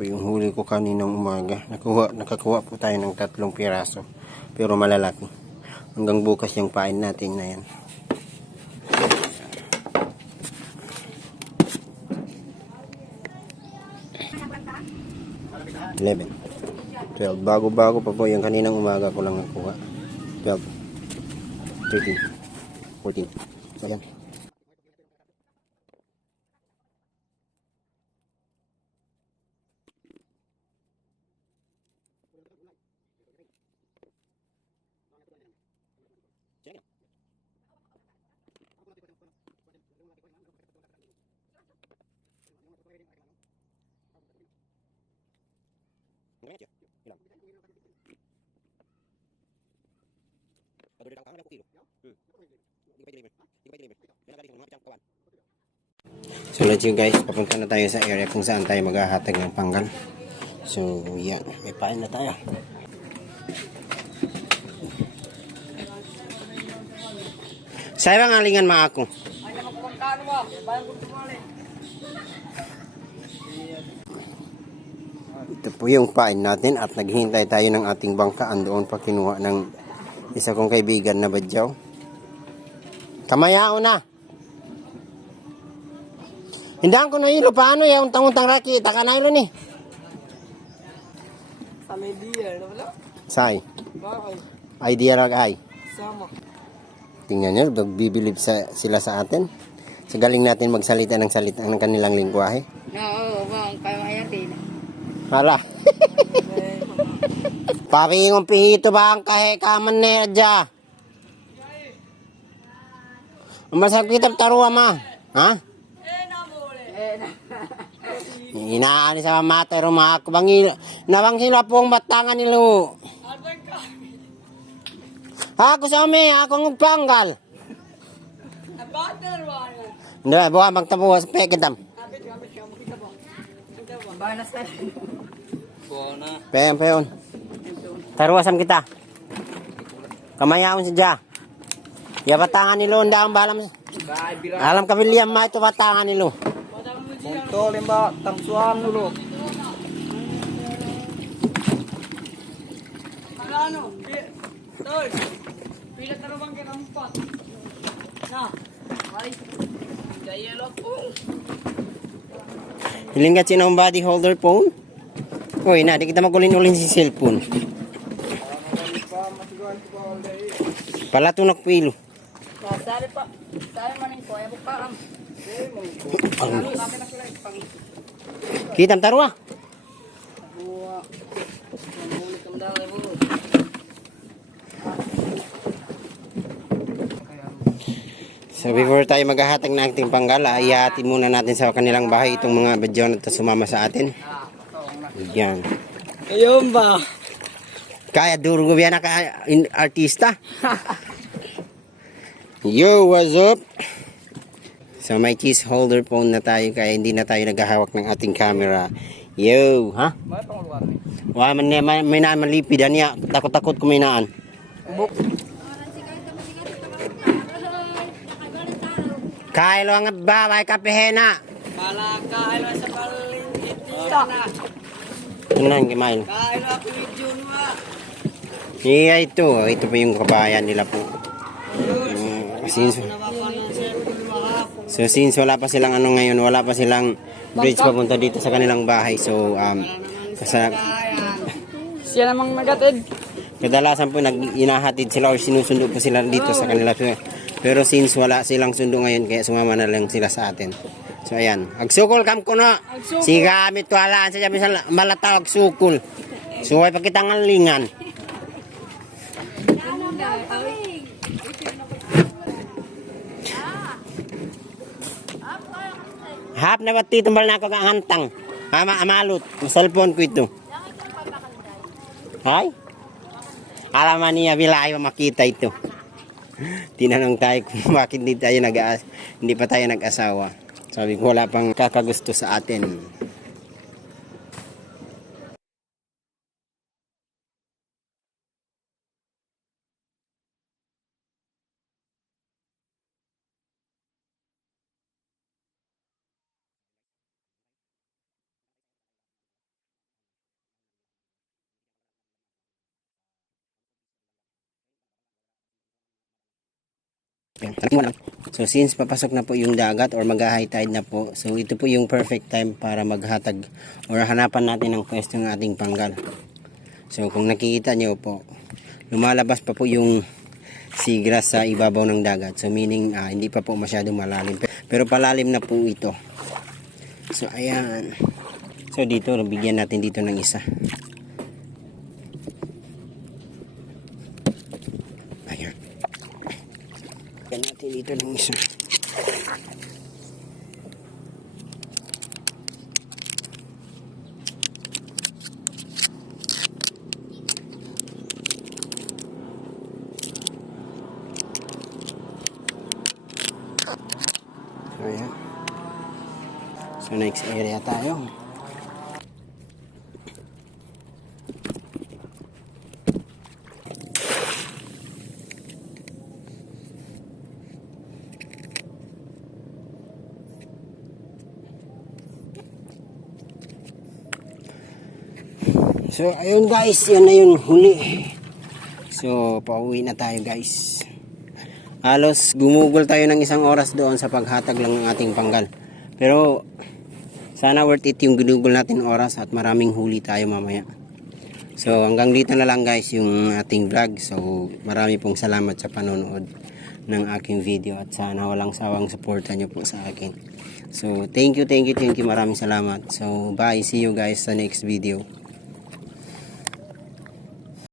po yung huli ko kaninang umaga. Nakakuha po tayo ng 3 piraso. Pero malalaki. Hanggang bukas yung pain natin na yan. $11, $12. Bago-bago pa po yung kaninang umaga ko lang nakuha. $12, $13, $14. So yan. So let's go guys, papunta na tayo sa area kung saan tayo maghahatag ng panggal. So yan, may pain na tayo. Saya bang alingan mga ako? Ito po yung pain natin at naghihintay tayo ng ating bangkaan doon pa kinuha ng isa kong kaibigan na badyaw. Kamayao na. Hindaan ko na ilo, paano yung untang-untang raki, taka na ilo ni. Sa idea, ano wala? Say. Bakay. Idea rag ay. Sama. Tingnan nyo, nagbibilib sila sa atin. Sa galing natin magsalita ng salita ng kanilang lingwahe. Oo, bang, kayo mayatin. Hala. Papingong pihito ba ang kahekaman na dya? Masakit ang taruwa ma. Ha? Inaani sa mamata rumah ko bangil. Nabang sila pong batangan nilo. Ako sa umi, ako ngpanggal. Hindi, buha magtabuha sa pekitam. Peon. Taruasam kita. Kamayaon si Jah. Ya batangan nilo ndang balam. Alam kabilyam ma ito batangan nilo. Monto limba tangsuan dulu. Ano? Tol. Pila tarubang kita 4. Na. Ay. Gaya lo po. Hiling ka sinong body holder phone? Uy, na, di kita magulin-ulin si cellphone. Palatunok pilo. Sari pa. Sari maning ko ay bukaan. Kitam tarua. So before tayo maghahatag ng ating panggala, ihahatid muna natin sa kanilang bahay itong mga badyaw na sumama sa atin. Yan. Ayun ba? Kaya durugo biya na ka artista. Yo, what's up? So may case holder phone na tayo kaya hindi na tayo naghahawak ng ating camera. Yo, ha? Wala man may naan malipidan niya. Takot-takot kuminaan. Ubok. Kailo ang babay kapihena. Malaka ilo sa balintita na. Tunan gimail. Kailo ako ni Junwa. Iya ito. Ito pa yung kabayan nila po. Since wala pa silang ano ngayon, wala pa silang bridge papunta dito sa kanilang bahay. So Siya namang nagatid. kadalasan po inahatid sila or sinusundo po sila dito sa kanila. Pero since wala silang sundo ngayon, kaya sumama na lang sila sa atin. So ayan, agsukol kam ko na. Si gamit walaan sa sabi sa malataw agsukol. Suway pa kitang ngalingan. Hap na ba't titumbal na ako kang hantang. Amalot, cellphone ko ito. Hay? Alaman niya bilay makita ito. Tinanong tayo kung bakit hindi pa tayo nag-asawa. Sabi ko wala pang kakagusto sa atin. Ayan, tanim mo lang. So since papasok na po yung dagat or mag-high tide na po, so ito po yung perfect time para maghatag or hanapan natin ng pwesto ng ating panggal. So kung nakikita nyo po, lumalabas pa po yung seagrass sa ibabaw ng dagat. So meaning hindi pa po masyadong malalim. Pero palalim na po ito. So ayan. So dito, bigyan natin dito ng isa. Ayan. Bigyan natin dito ng isa. Ayan. So next area tayo. So ayun guys, yan na yun huli. So pauwi na tayo guys. Halos gumugol tayo ng 1 oras doon sa paghatag lang ng ating panggal. Pero sana worth it yung ginugol natin oras at maraming huli tayo mamaya. So hanggang dito na lang guys yung ating vlog. So marami pong salamat sa panonood ng aking video at sana walang sawang suporta nyo po sa akin. So thank you, maraming salamat. So bye, see you guys sa next video.